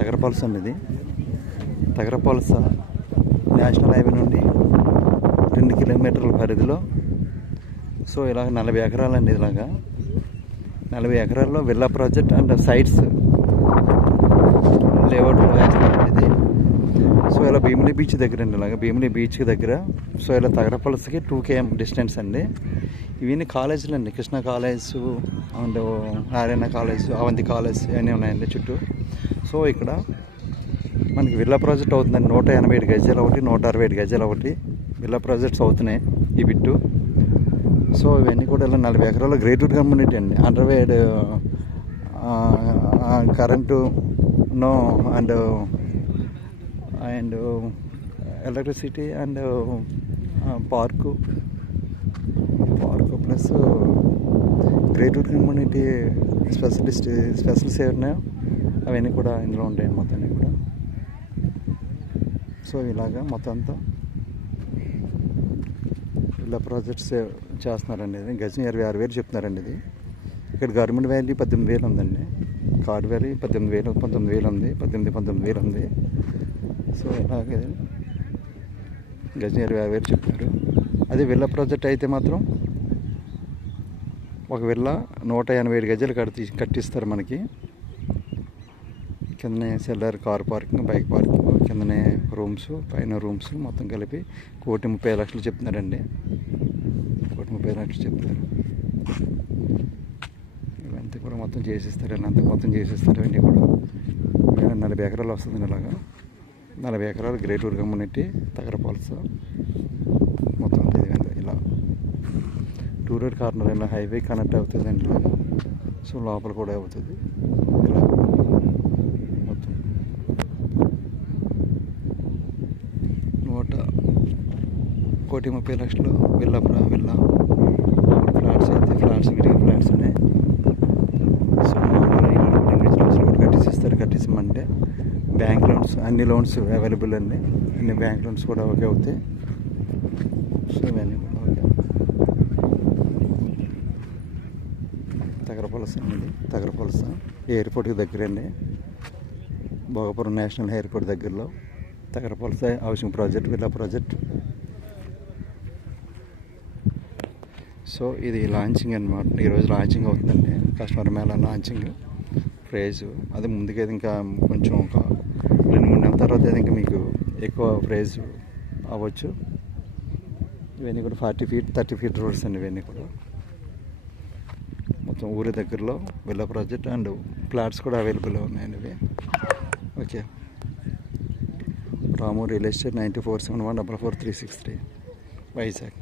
తగరపలస అండి ఇది. తగరపలస national highway నుండి 2 కిలోమీటర్ల పరిధిలో. సో ఇలాగ 40 ఎకరాలండి. ఇలాగా 40 ఎకరాల్లో villa project and sites layout వేస్తారండి ఇది. సో ఇలా భీమిలి బీచ్ దగ్గర అండి. ఇలాగ భీమిలి బీచ్కి దగ్గర. సో ఇలా తగరపలసకి 2 km డిస్టెన్స్ అండి. ఇవన్నీ కాలేజీలు అండి. Krishna college and Narayana college, Avanthi college ఇవన్నీ ఉన్నాయండి చుట్టూ. సో ఇక్కడ మనకి విల్లా ప్రాజెక్ట్ అవుతుందండి. 187 గజాలు ఒకటి, 167 గజాలు ఒకటి విల్లా ప్రాజెక్ట్స్ అవుతున్నాయి ఈ బిట్టు. సో ఇవన్నీ కూడా ఇలా 40 ఎకరాల గ్రేట్వుడ్ కమ్యూనిటీ అండి. అండర్వేడ్ current no and electricity and park plus Greatwood community specialist ఏమన్నాయో అవన్నీ కూడా ఇందులో ఉంటాయండి మొత్తాన్ని కూడా. సో ఇలాగా మొత్తం అంతా ఇలా ప్రాజెక్ట్స్ చేస్తున్నారండి. ఇది గజం 26,000 చెప్తున్నారండి. ఇది ఇక్కడ గవర్నమెంట్ వాల్యూ 18,000 ఉందండి. కార్డ్ వాల్యూ 18,000, 19,000 ఉంది, 19,000 ఉంది. సో ఇలాగే గజం 26,000 చెప్తున్నారు. అదే విల్లా ప్రాజెక్ట్ అయితే మాత్రం ఒక విల్లా 187 గజాలు కట్టిస్తారు మనకి. కిందనే seller, car parking, bike parking, కిందనే రూమ్స్, పైన రూమ్స్ మొత్తం కలిపి 1,30,00,000 చెప్తున్నారండి. 1,30,00,000 చెప్తారు. ఇవంతా కూడా మొత్తం చేసిస్తారండి. అంతా మొత్తం చేసిస్తారు. ఇవన్నీ కూడా 40 ఎకరాలు వస్తుంది. ఇలాగా 40 ఎకరాలు గ్రేట్వుడ్ కమ్యూనిటీ తగరపలస మొత్తం ఇలా 2 రోడ్ కార్నర్ ఇలా హైవే కనెక్ట్ అవుతుంది అండి. సో లోపల కూడా అవుతుంది. ఇలా మొత్తం 1,30,00,000 విల్లా ఫ్లాట్స్ అయితే విడిగా ఫ్లాట్స్ ఉన్నాయి. సో హౌస్లో కూడా కట్టిస్తామంటే బ్యాంక్ లోన్స్, అన్ని లోన్స్ అవైలబుల్ అండి. అన్ని బ్యాంక్ లోన్స్ కూడా ఓకే అవుతాయి. సో ఇవన్నీ కూడా ఓకే. తగరపలస అండి. తగరపలస ఎయిర్పోర్ట్కి దగ్గర అండి. భోగపురం నేషనల్ ఎయిర్పోర్ట్ దగ్గరలో Tagarapalasa housing project, villa project. So ఇది లాంచింగ్ అనమాట. ఈరోజు లాంచింగ్ అవుతుందండి. కస్టమర్ మేళ లాంచింగ్ ప్రైజ్ అది ముందుకైతే ఇంకా కొంచెం ఒక 2-3 నెలల తర్వాత అయితే ఇంకా మీకు ఎక్కువ ప్రైజ్ అవ్వచ్చు. ఇవన్నీ కూడా 40 feet 30 feet రోడ్స్ అండి. ఇవన్నీ కూడా మొత్తం ఊరి దగ్గరలో విల్లా ప్రాజెక్ట్ అండ్ ఫ్లాట్స్ కూడా అవైలబుల్ ఉన్నాయండి ఇవి. ఓకే. రాము రియల్ ఎస్టేట్ 9471444363 వైజాగ్.